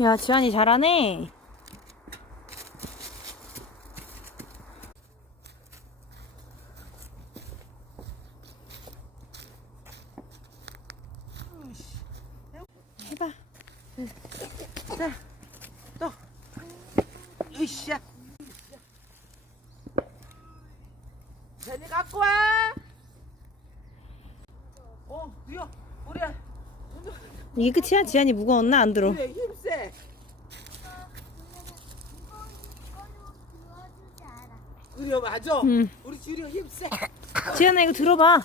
야, 지환이 잘하네. 해봐. 자, 또. 으쌰. 쟤네 갖고 와. 어, 뛰어. 우리야. 이게 끝이야? 지환이 무거웠나? 안 들어. 그래, 힘세. 그래, 맞아. 응. 우리 주리 힘세. 지환아, 이거 들어봐.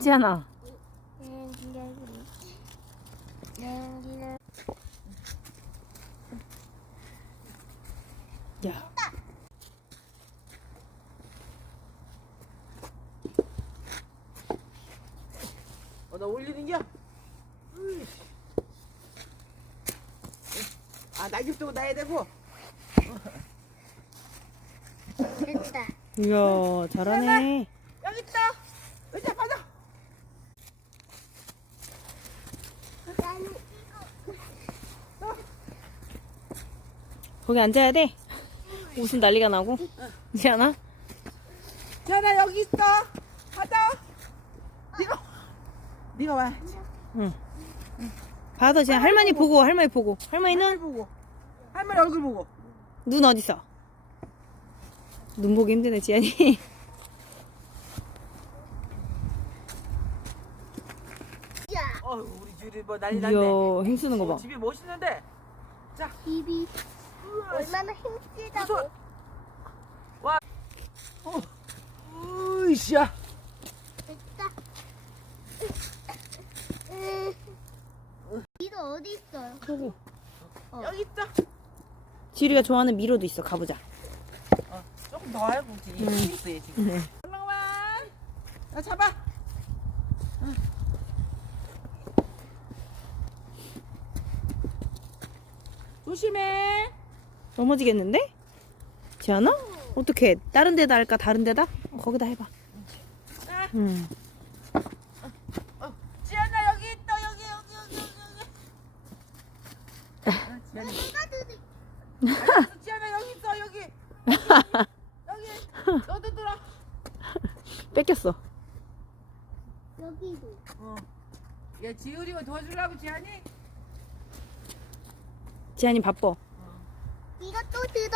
지환아. 야. 어, 나 올리는 겨? 으이씨. 아, 낙엽도 나야 되고. 됐다. 이야, 잘하네. 여기 있다. 의자 받아. 나는 거기 앉아야 돼. 웃음 난리가 나고. 지환아? 전화 여기 있어. 받아. 네가 네가 와. 응. 받아, 지환. 할머니 보고, 할머니 보고. 할머니 할머니는 보고. 할머니 얼굴 보고. 눈 어딨어? 눈 보기 힘드네, 지환이. 야, 어, 우리 줄이 뭐 난리 이야, 났네. 힘쓰는 거 어, 봐. 집이 멋있는데. 자, 입이 얼마나. 힘쓰다고. 와. 어. 으쌰. 됐다. 음. 이거 어디 있어요? 보고. 여기 있어. 지리가 좋아하는 미로도 있어. 가보자. 어, 조금 더 해보 지금. 음. 있어 얘 지금. 네. 올라와. 나 잡아. 응. 조심해. 넘어지겠는데? 지안아? 어떻게? 다른 데다 할까? 다른 데다? 거기다 해봐. 자, 응. 어, 지연아 여기 있다 여기 여기 여기 여기 여기. 어. 내가 들이. 알았어, 지연아 여기 있어 여기. 여기, 여기. 너도 들어. 뺏겼어. 여기도. 어. 얘 지우리가 도와주려고 지연이. 지안이 바빠. 이거 또 들어.